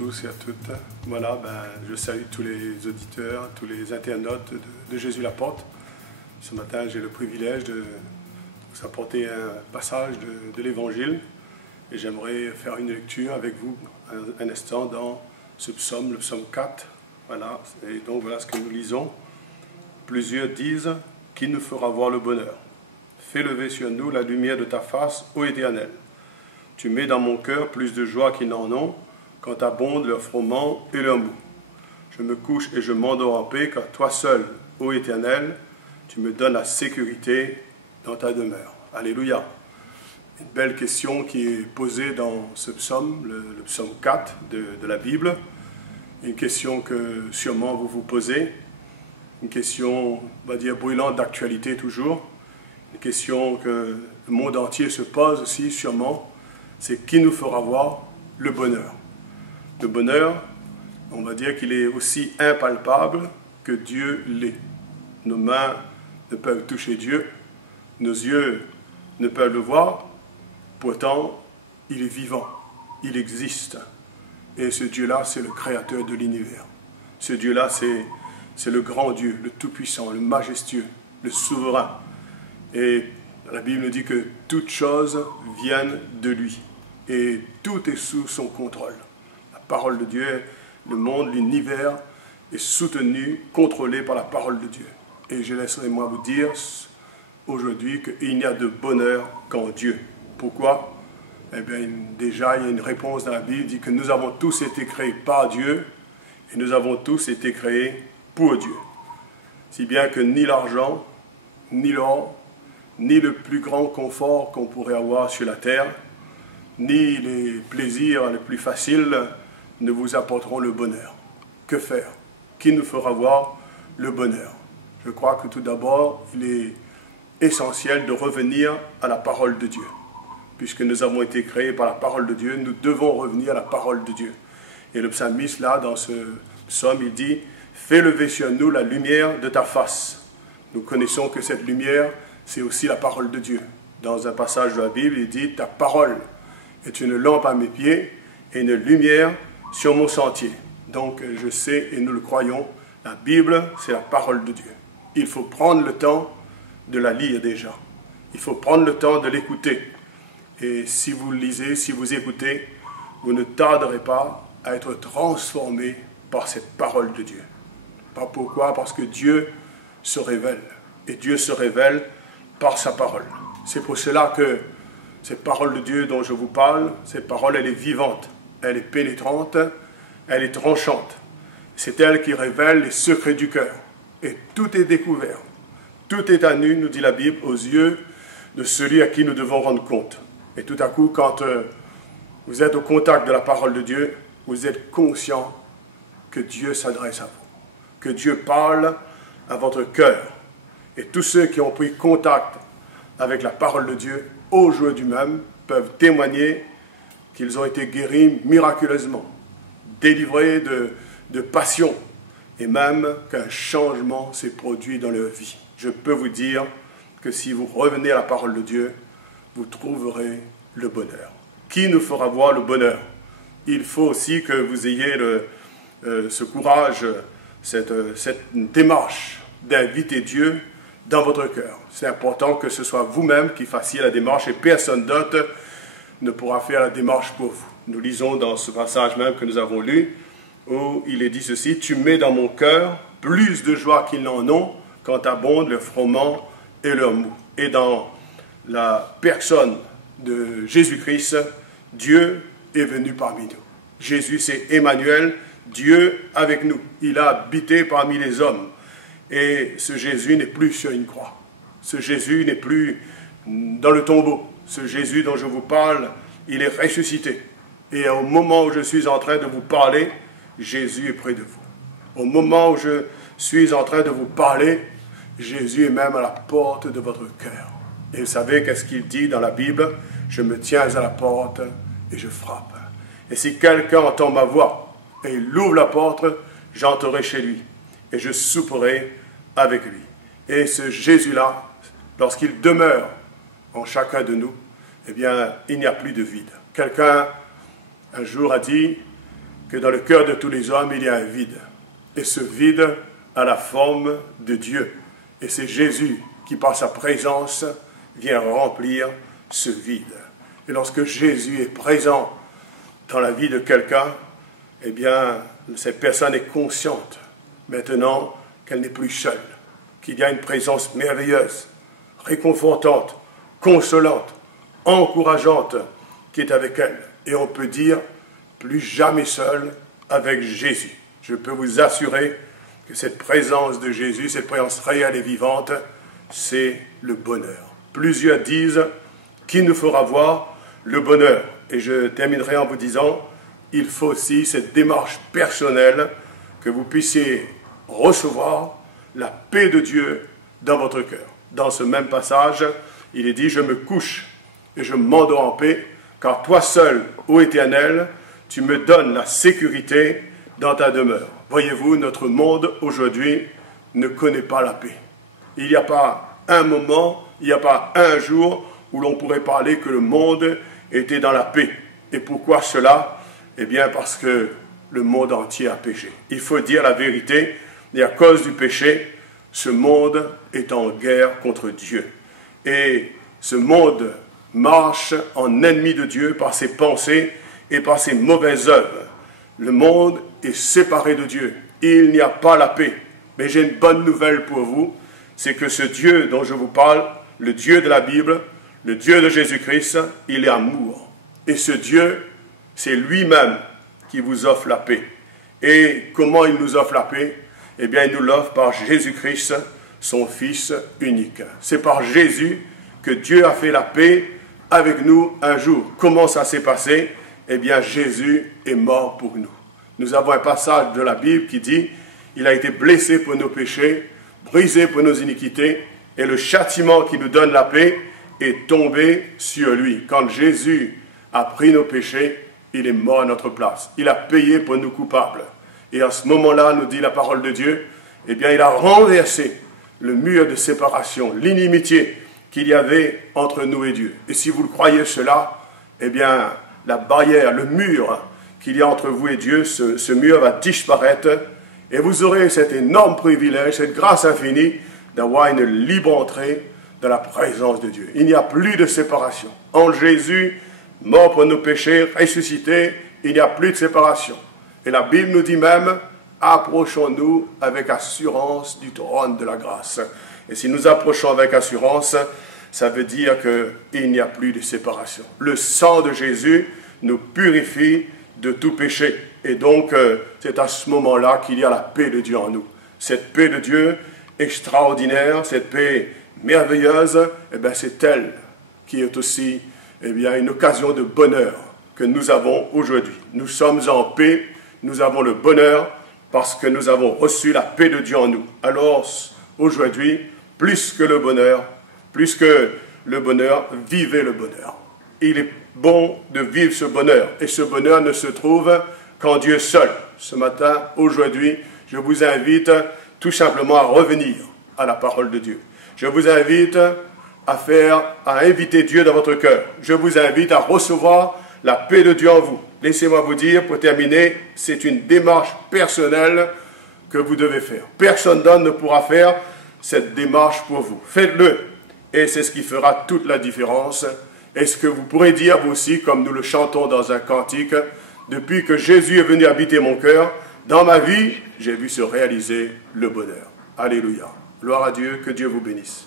tous et à toutes. Voilà, je salue tous les auditeurs, tous les internautes de Jésus la Porte. Ce matin, j'ai le privilège de vous apporter un passage de l'Évangile et j'aimerais faire une lecture avec vous un instant dans ce psaume, le psaume 4. Voilà, et donc voilà ce que nous lisons. Plusieurs disent qui nous fera voir le bonheur. Fais lever sur nous la lumière de ta face, ô Éternel. Tu mets dans mon cœur plus de joie qu'ils n'en ont, quand abondent leurs froment et leurs mou. Je me couche et je m'endors en paix, car toi seul, ô Éternel, tu me donnes la sécurité dans ta demeure. Alléluia. Une belle question qui est posée dans ce psaume, le psaume 4 de la Bible. Une question que sûrement vous vous posez. Une question, on va dire, brûlante d'actualité toujours. Une question que le monde entier se pose aussi sûrement. C'est qui nous fera voir le bonheur. Le bonheur, on va dire qu'il est aussi impalpable que Dieu l'est. Nos mains ne peuvent toucher Dieu, nos yeux ne peuvent le voir, pourtant il est vivant, il existe. Et ce Dieu-là, c'est le créateur de l'univers. Ce Dieu-là, c'est le grand Dieu, le tout-puissant, le majestueux, le souverain. Et la Bible nous dit que toutes choses viennent de lui. Et tout est sous son contrôle. La parole de Dieu, le monde, l'univers est soutenu, contrôlé par la parole de Dieu. Et je laisserai moi vous dire aujourd'hui qu'il n'y a de bonheur qu'en Dieu. Pourquoi? Eh bien, déjà, il y a une réponse dans la Bible, dit que nous avons tous été créés par Dieu et nous avons tous été créés pour Dieu. Si bien que ni l'argent, ni l'or, ni le plus grand confort qu'on pourrait avoir sur la terre, ni les plaisirs les plus faciles ne vous apporteront le bonheur. Que faire? Qui nous fera voir le bonheur? Je crois que tout d'abord, il est essentiel de revenir à la parole de Dieu. Puisque nous avons été créés par la parole de Dieu, nous devons revenir à la parole de Dieu. Et le psalmiste, là, dans ce psaume, il dit « Fais lever sur nous la lumière de ta face ». Nous connaissons que cette lumière, c'est aussi la parole de Dieu. Dans un passage de la Bible, il dit « Ta parole est une lampe à mes pieds et une lumière sur mon sentier. » Donc, je sais et nous le croyons, la Bible, c'est la parole de Dieu. Il faut prendre le temps de la lire déjà. Il faut prendre le temps de l'écouter. Et si vous lisez, si vous écoutez, vous ne tarderez pas à être transformé par cette parole de Dieu. Pourquoi? Parce que Dieu se révèle. Et Dieu se révèle par sa parole. C'est pour cela que cette parole de Dieu dont je vous parle, cette parole, elle est vivante, elle est pénétrante, elle est tranchante. C'est elle qui révèle les secrets du cœur. Et tout est découvert. Tout est à nu, nous dit la Bible, aux yeux de celui à qui nous devons rendre compte. Et tout à coup, quand vous êtes au contact de la parole de Dieu, vous êtes conscient que Dieu s'adresse à vous, que Dieu parle à votre cœur. Et tous ceux qui ont pris contact avec la parole de Dieu, au jour du même, peuvent témoigner qu'ils ont été guéris miraculeusement, délivrés de passion, et même qu'un changement s'est produit dans leur vie. Je peux vous dire que si vous revenez à la parole de Dieu, vous trouverez le bonheur. Qui nous fera voir le bonheur? Il faut aussi que vous ayez ce courage, cette démarche d'inviter Dieu dans votre cœur. C'est important que ce soit vous-même qui fassiez la démarche et personne d'autre ne pourra faire la démarche pour vous. Nous lisons dans ce passage même que nous avons lu, où il est dit ceci, « Tu mets dans mon cœur plus de joie qu'ils n'en ont quand abondent leur froment et leur mou. » Et dans la personne de Jésus-Christ, Dieu est venu parmi nous. Jésus, c'est Emmanuel, Dieu avec nous. Il a habité parmi les hommes. Et ce Jésus n'est plus sur une croix. Ce Jésus n'est plus dans le tombeau. Ce Jésus dont je vous parle, il est ressuscité. Et au moment où je suis en train de vous parler, Jésus est près de vous. Au moment où je suis en train de vous parler, Jésus est même à la porte de votre cœur. Et vous savez qu'est-ce qu'il dit dans la Bible? Je me tiens à la porte et je frappe. Et si quelqu'un entend ma voix et il ouvre la porte, j'entrerai chez lui et je souperai avec lui. Et ce Jésus-là, lorsqu'il demeure en chacun de nous, eh bien, il n'y a plus de vide. Quelqu'un, un jour, a dit, que dans le cœur de tous les hommes, il y a un vide. Et ce vide a la forme de Dieu. Et c'est Jésus qui, par sa présence, vient remplir ce vide. Et lorsque Jésus est présent dans la vie de quelqu'un, eh bien, cette personne est consciente maintenant qu'elle n'est plus seule, qu'il y a une présence merveilleuse, réconfortante, consolante, encourageante qui est avec elle. Et on peut dire, plus jamais seule avec Jésus. Je peux vous assurer que cette présence de Jésus, cette présence réelle et vivante, c'est le bonheur. Plusieurs disent qu'il nous fera voir le bonheur. Et je terminerai en vous disant, il faut aussi cette démarche personnelle que vous puissiez recevoir la paix de Dieu dans votre cœur. Dans ce même passage, il est dit, je me couche et je m'endors en paix, car toi seul, ô Éternel, tu me donnes la sécurité dans ta demeure. Voyez-vous, notre monde aujourd'hui ne connaît pas la paix. Il n'y a pas un moment, il n'y a pas un jour où l'on pourrait parler que le monde était dans la paix. Et pourquoi cela? Eh bien parce que le monde entier a péché. Il faut dire la vérité, et à cause du péché, ce monde est en guerre contre Dieu. Et ce monde marche en ennemi de Dieu par ses pensées et par ses mauvaises œuvres. Le monde est séparé de Dieu. Il n'y a pas la paix. Mais j'ai une bonne nouvelle pour vous, c'est que ce Dieu dont je vous parle, le Dieu de la Bible, le Dieu de Jésus-Christ, il est amour. Et ce Dieu, c'est lui-même qui vous offre la paix. Et comment il nous offre la paix? Eh bien, il nous l'offre par Jésus-Christ, son Fils unique. C'est par Jésus que Dieu a fait la paix avec nous un jour. Comment ça s'est passé? Eh bien, Jésus est mort pour nous. Nous avons un passage de la Bible qui dit « Il a été blessé pour nos péchés, brisé pour nos iniquités, et le châtiment qui nous donne la paix est tombé sur lui. » Quand Jésus a pris nos péchés, il est mort à notre place. Il a payé pour nous coupables. Et à ce moment-là, nous dit la parole de Dieu, eh bien, il a renversé le mur de séparation, l'inimitié qu'il y avait entre nous et Dieu. Et si vous le croyez cela, eh bien, la barrière, le mur qu'il y a entre vous et Dieu, ce mur va disparaître et vous aurez cet énorme privilège, cette grâce infinie d'avoir une libre entrée dans la présence de Dieu. Il n'y a plus de séparation. En Jésus, mort pour nos péchés, ressuscité, il n'y a plus de séparation. Et la Bible nous dit même, approchons-nous avec assurance du trône de la grâce. Et si nous approchons avec assurance, ça veut dire qu'il n'y a plus de séparation. Le sang de Jésus nous purifie de tout péché. Et donc, c'est à ce moment-là qu'il y a la paix de Dieu en nous. Cette paix de Dieu extraordinaire, cette paix merveilleuse, eh bien, c'est elle qui est aussi une occasion de bonheur que nous avons aujourd'hui. Nous sommes en paix, nous avons le bonheur parce que nous avons reçu la paix de Dieu en nous. Alors, aujourd'hui, plus que le bonheur, vivez le bonheur. Il est bon de vivre ce bonheur. Et ce bonheur ne se trouve qu'en Dieu seul. Ce matin, aujourd'hui, je vous invite tout simplement à revenir à la parole de Dieu. Je vous invite à inviter Dieu dans votre cœur. Je vous invite à recevoir la paix de Dieu en vous. Laissez-moi vous dire, pour terminer, c'est une démarche personnelle que vous devez faire. Personne d'autre ne pourra faire cette démarche pour vous. Faites-le. Et c'est ce qui fera toute la différence. Est-ce que vous pourrez dire, vous aussi, comme nous le chantons dans un cantique, depuis que Jésus est venu habiter mon cœur, dans ma vie, j'ai vu se réaliser le bonheur. Alléluia. Gloire à Dieu, que Dieu vous bénisse.